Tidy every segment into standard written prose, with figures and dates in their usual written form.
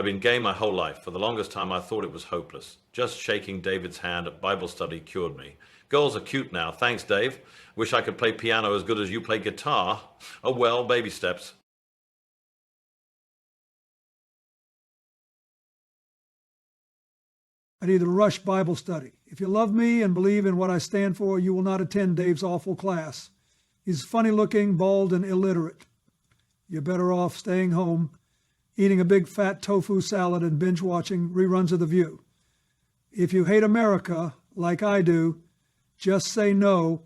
I've been gay my whole life. For the longest time, I thought it was hopeless. Just shaking David's hand at Bible study cured me. Girls are cute now. Thanks, Dave. Wish I could play piano as good as you play guitar. Oh well, baby steps. I need to rush Bible study. If you love me and believe in what I stand for, you will not attend Dave's awful class. He's funny-looking, bald, and illiterate. You're better off staying home, eating a big fat tofu salad and binge-watching reruns of The View. If you hate America, like I do, just say no.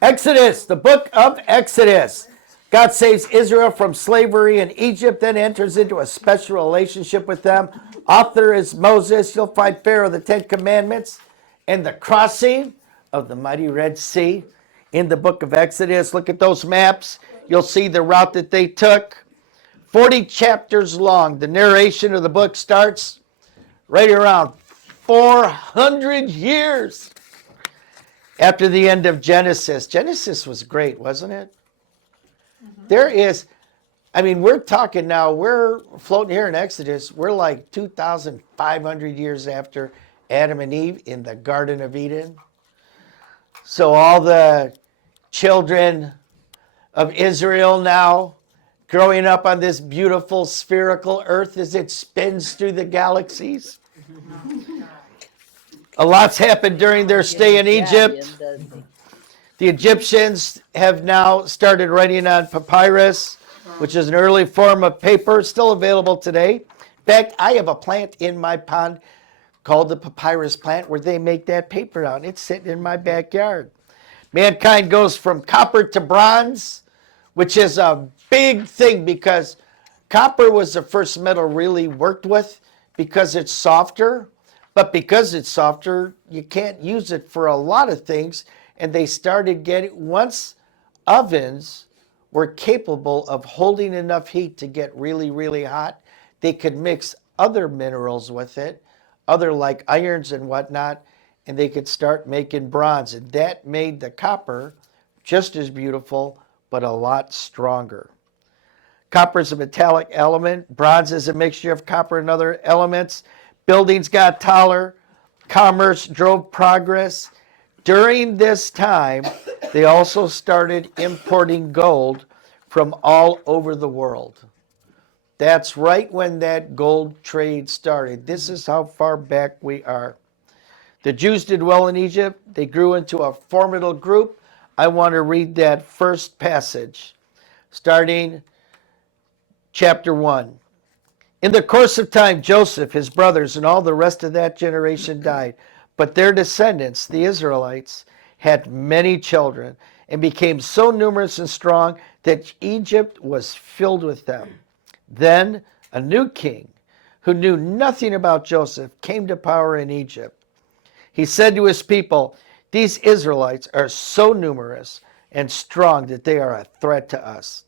Exodus, the book of Exodus. God saves Israel from slavery in Egypt, then enters into a special relationship with them. Author is Moses. You'll find Pharaoh, the Ten Commandments, and the crossing of the mighty Red Sea in the book of Exodus. Look at those maps. You'll see the route that they took. 40 chapters long. The narration of the book starts right around 400 years after the end of Genesis. Genesis was great, wasn't it? There is, we're talking now, we're floating here in Exodus. We're like 2,500 years after Adam and Eve in the Garden of Eden. So all the children of Israel now growing up on this beautiful spherical earth as it spins through the galaxies. A lot's happened during their stay in Egypt. The Egyptians have now started writing on papyrus, which is an early form of paper, still available today. In fact, I have a plant in my pond called the papyrus plant where they make that paper out. It's sitting in my backyard. Mankind goes from copper to bronze, which is a big thing because copper was the first metal really worked with because it's softer. But because it's softer, you can't use it for a lot of things. And they started getting, once ovens were capable of holding enough heat to get really, really hot, they could mix other minerals with it, other like irons and whatnot, and they could start making bronze. And that made the copper just as beautiful, but a lot stronger. Copper is a metallic element. Bronze is a mixture of copper and other elements. Buildings got taller. Commerce drove progress. During this time, they also started importing gold from all over the world. That's right when that gold trade started. This is how far back we are. The Jews did well in Egypt. They grew into a formidable group. I want to read that first passage, starting chapter 1. In the course of time, Joseph, his brothers, and all the rest of that generation died. But their descendants, the Israelites, had many children and became so numerous and strong that Egypt was filled with them. Then a new king who knew nothing about Joseph came to power in Egypt. He said to his people, "These Israelites are so numerous and strong that they are a threat to us.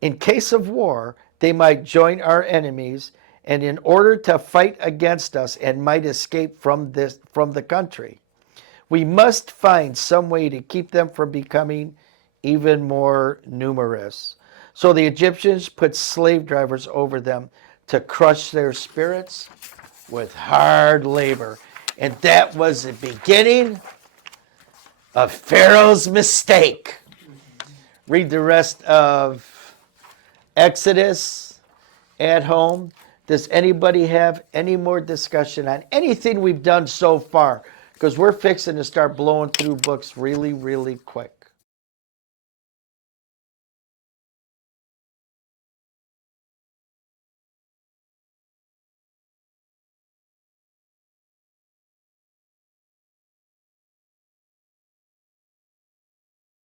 In case of war, they might join our enemies, and in order to fight against us and might escape from the country, we must find some way to keep them from becoming even more numerous." So the Egyptians put slave drivers over them to crush their spirits with hard labor. And that was the beginning of Pharaoh's mistake. Read the rest of Exodus at home. Does anybody have any more discussion on anything we've done so far? Because we're fixing to start blowing through books really, really quick.